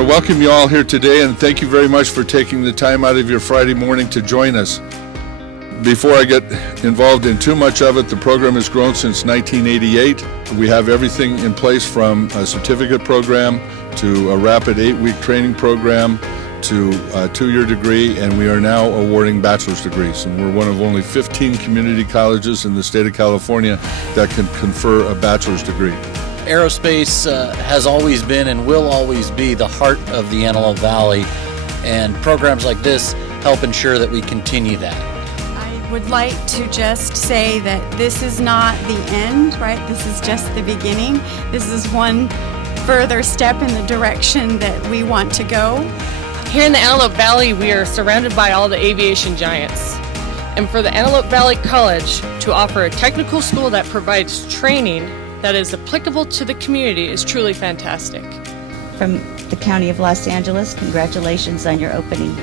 want to welcome you all here today, and thank you very much for taking the time out of your Friday morning to join us. Before I get involved in too much of it, the program has grown since 1988. We have everything in place from a certificate program to a rapid 8-week training program to a 2-year degree, and we are now awarding bachelor's degrees. And we're one of only 15 community colleges in the state of California that can confer a bachelor's degree. Aerospace has always been and will always be the heart of the Antelope Valley, and programs like this help ensure that we continue that. I would like to just say that this is not the end, right? This is just the beginning. This is one further step in the direction that we want to go. Here in the Antelope Valley, we are surrounded by all the aviation giants. And for the Antelope Valley College to offer a technical school that provides training that is applicable to the community is truly fantastic. From the County of Los Angeles, congratulations on your opening.